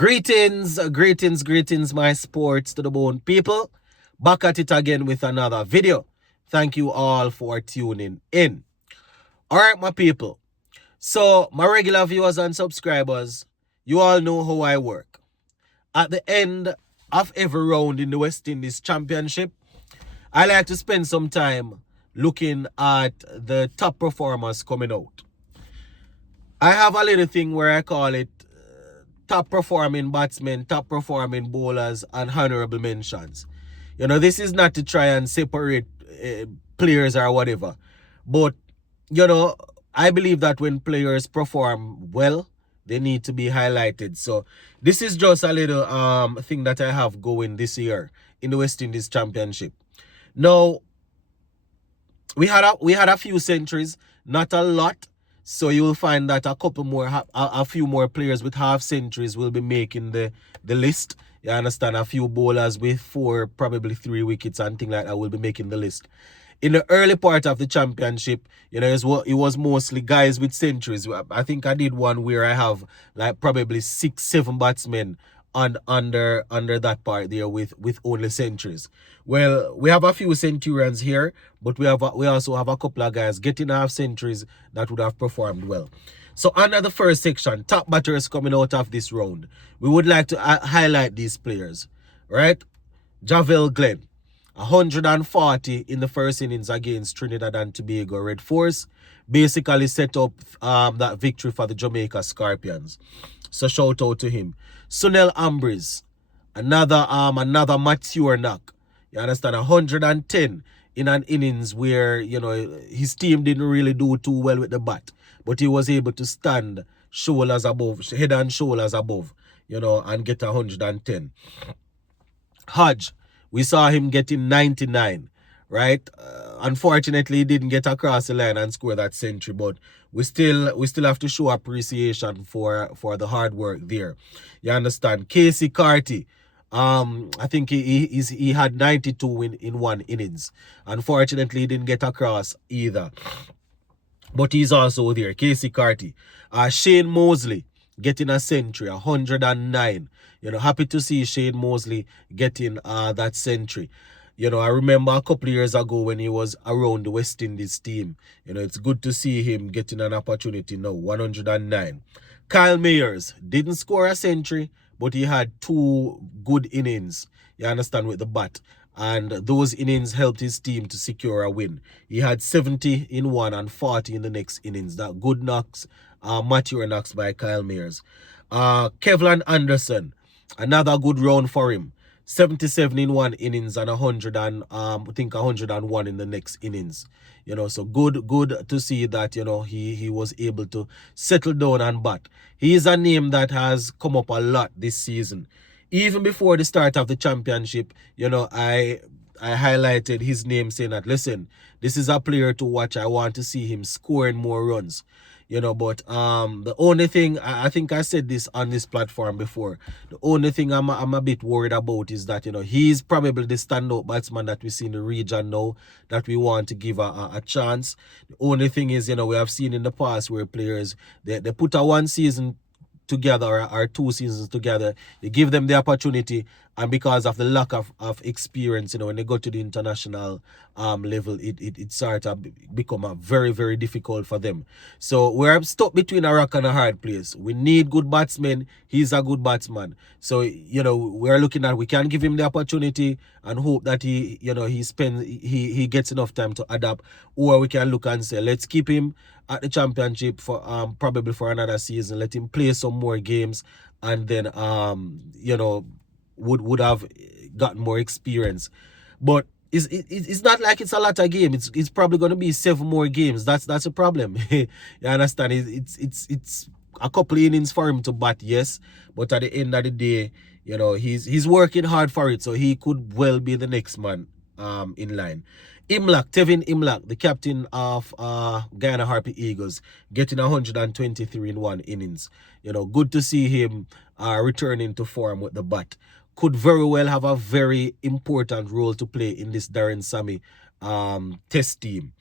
Greetings, my sports to the bone people. Back at it again with another video. Thank you all for tuning in. All right, my people. So, my regular viewers and subscribers, you all know how I work. At the end of every round in the West Indies Championship, I like to spend some time looking at the top performers coming out. I have a little thing where I call it top performing batsmen, top performing bowlers, and honorable mentions. This is not to try and separate players or whatever. But, I believe that when players perform well, they need to be highlighted. So this is just a little thing that I have going this year in the West Indies Championship. Now, we had a few centuries, not a lot. So you will find that a few more players with half centuries will be making the list. You understand? A few bowlers with 4, probably 3 wickets and things like that will be making the list. In the early part of the championship, it was mostly guys with centuries. I think I did one where I have like probably 6, 7 batsmen under that part there with only centuries. Well, we have a few centurions here, but we also have a couple of guys getting half centuries that would have performed well. So under the first section, top batters coming out of this round, we would like to highlight these players, right? Javel Glenn, 140 in the first innings against Trinidad and Tobago Red Force, basically set up that victory for the Jamaica Scorpions. So shout out to him. Sunil Ambriz, another mature knock. You understand? 110 in an innings where, his team didn't really do too well with the bat, but he was able to stand shoulders above, head and shoulders above, and get 110. Hodge, we saw him getting 99, right? Unfortunately, he didn't get across the line and score that century, but we still have to show appreciation for the hard work there. You understand? Casey Carty, I think he had 92 in one innings. Unfortunately, he didn't get across either, but he's also there. Casey Carty. Shane Mosley getting a century, 109. Happy to see Shane Mosley getting that century. I remember a couple of years ago when he was around the West Indies team. It's good to see him getting an opportunity now, 109. Kyle Mayers didn't score a century, but he had 2 good innings, you understand, with the bat. And those innings helped his team to secure a win. He had 70 in one and 40 in the next innings. That good knocks, mature knocks by Kyle Mayers. Kevlin Anderson, another good round for him. 77 in one innings and 101 in the next innings. So good to see that, he was able to settle down and bat. He is a name that has come up a lot this season. Even before the start of the championship, I highlighted his name saying that, listen, this is a player to watch. I want to see him scoring more runs. But the only thing, I think I said this on this platform before, the only thing I'm a bit worried about is that, he's probably the standout batsman that we see in the region now that we want to give a chance. The only thing is, we have seen in the past where players, they put a 1 season together or 2 seasons together, you give them the opportunity, and because of the lack of experience, when they go to the international level, it starts to become a very, very difficult for them. So we're stuck between a rock and a hard place. We need good batsmen. He's a good batsman. So, we're looking at, we can give him the opportunity and hope that he gets enough time to adapt, or we can look and say, let's keep him at the championship for probably for another season. Let him play some more games, and then would have gotten more experience. But it's not like it's a lot of games. It's probably going to be 7 more games. That's a problem. You understand? It's a couple of innings for him to bat, yes, but at the end of the day, he's working hard for it, so he could well be the next man in line. Tevin Imlak, the captain of Guyana Harpy Eagles, getting 123 in one innings. Good to see him returning to form with the bat. Could very well have a very important role to play in this Daren Sammy test team,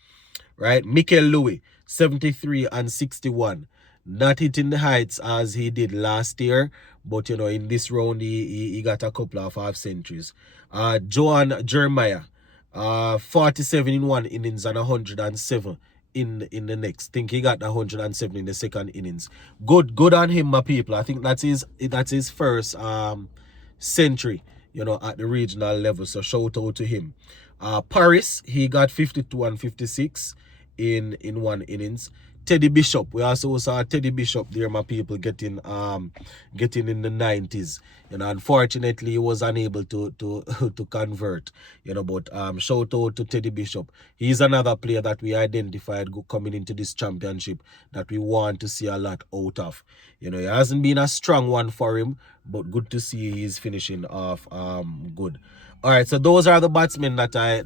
right? Mikel Louis, 73 and 61. Not hitting the heights as he did last year, but in this round he got a couple of half centuries. Joan Jeremiah, 47 in one innings and 107 in the next. Think he got 107 in the second innings. Good on him, my people. I think that's his first century, at the regional level. So shout out to him. Paris, he got 52 and 56 in one innings. Teddy Bishop, we also saw Teddy Bishop there, my people, getting in the 90s. Unfortunately he was unable to to convert. But shout out to Teddy Bishop. He's another player that we identified coming into this championship that we want to see a lot out of. It hasn't been a strong one for him, but good to see he's finishing off good. All right, so those are the batsmen that I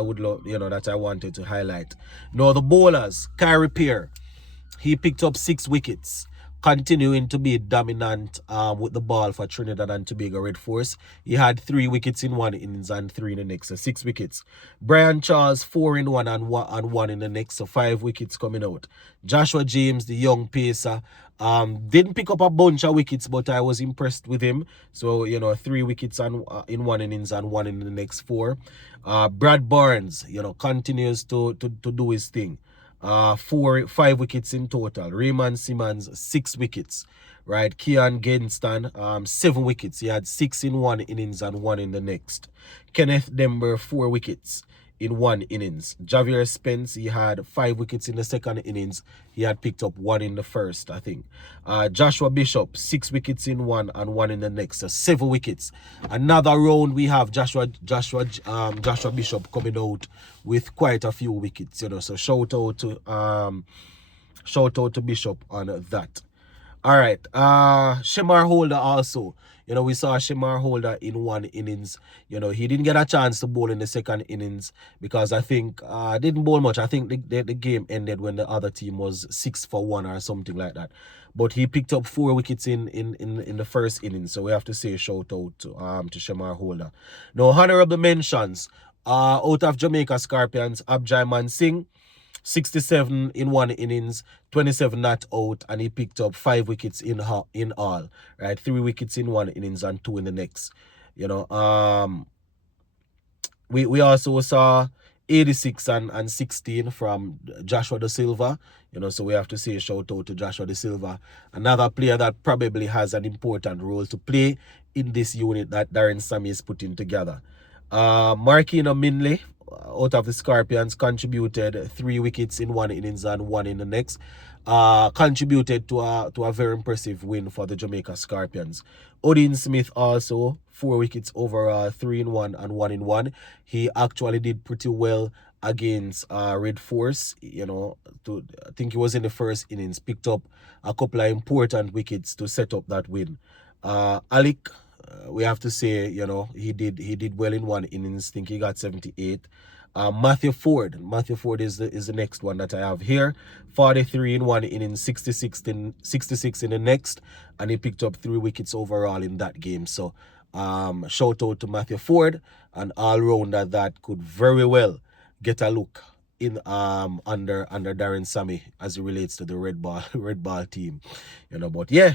would love, that I wanted to highlight. Now the bowlers, Kyrie Peer, he picked up 6 wickets, continuing to be dominant with the ball for Trinidad and Tobago Red Force. He had 3 wickets in one innings and 3 in the next, so 6 wickets. Brian Charles, 4 in one and 1 in the next, so 5 wickets coming out. Joshua James, the young pacer, didn't pick up a bunch of wickets, but I was impressed with him. So 3 wickets in one innings and 1 in the next 4. Brad Barnes, continues to do his thing. 5 wickets in total. Raymond Simmons, 6 wickets. Right, Kian Genston, 7 wickets. He had 6 in one innings and 1 in the next. Kenneth Dember, 4 wickets in one innings. Javier Spence, he had 5 wickets in the second innings. He had picked up 1 in the first, I think. Joshua Bishop, 6 wickets in one and 1 in the next, so 7 wickets. Another round we have Joshua Bishop coming out with quite a few wickets. So shout out to Bishop on that. All right, Shemar Holder also. We saw Shemar Holder in one innings. He didn't get a chance to bowl in the second innings because I think didn't bowl much. I think the game ended when the other team was 6 for 1 or something like that. But he picked up 4 wickets in the first innings. So we have to say shout out to Shemar Holder. Now, honorable mentions. Out of Jamaica Scorpions, Abjai Man Singh, 67 in one innings, 27 not out, and he picked up 5 wickets in all. Right, 3 wickets in one innings and 2 in the next. We also saw 86 and 16 from Joshua Da Silva. So we have to say a shout out to Joshua Da Silva, another player that probably has an important role to play in this unit that Daren Sammy is putting together. Markino Minley, out of the Scorpions, contributed 3 wickets in one innings and 1 in the next. Contributed to a very impressive win for the Jamaica Scorpions. Odin Smith also 4 wickets overall, 3 in 1 and 1 in 1. He actually did pretty well against Red Force. I think he was in the first innings, picked up a couple of important wickets to set up that win. Alec, we have to say, he did well in one innings. I think he got 78. Matthew Ford is the next one that I have here. 43 in one innings, 66 in the next, and he picked up 3 wickets overall in that game. So shout out to Matthew Ford, an all-rounder that could very well get a look in under Daren Sammy as it relates to the red ball team. But yeah,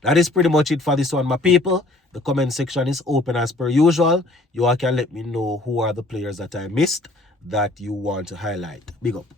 that is pretty much it for this one, my people. The comment section is open as per usual. You all can let me know who are the players that I missed that you want to highlight. Big up.